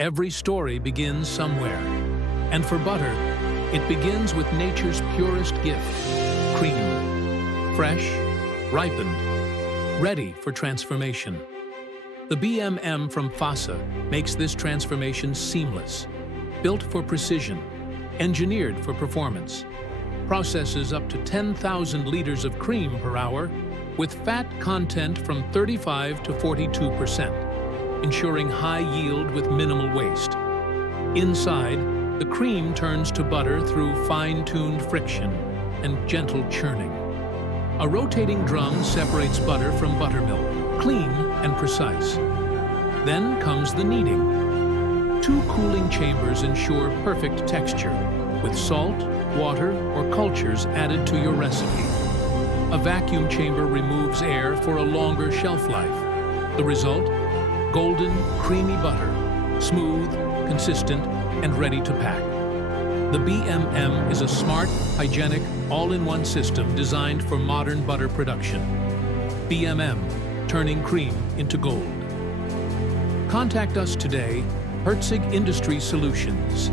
Every story begins somewhere. And for butter, it begins with nature's purest gift, cream. Fresh, ripened, ready for transformation. The BMM from FASA makes this transformation seamless, built for precision, engineered for performance, processes up to 10,000 liters of cream per hour with fat content from 35 to 42%, ensuring high yield with minimal waste. Inside, the cream turns to butter through fine-tuned friction and gentle churning. A rotating drum separates butter from buttermilk, clean and precise. Then comes the kneading. 2 cooling chambers ensure perfect texture, with salt, water, or cultures added to your recipe. A vacuum chamber removes air for a longer shelf life. The result? Golden, creamy butter, smooth, consistent, and ready to pack. The BMM is a smart, hygienic, all-in-one system designed for modern butter production. BMM, turning cream into gold. Contact us today, Herzig Industry Solutions,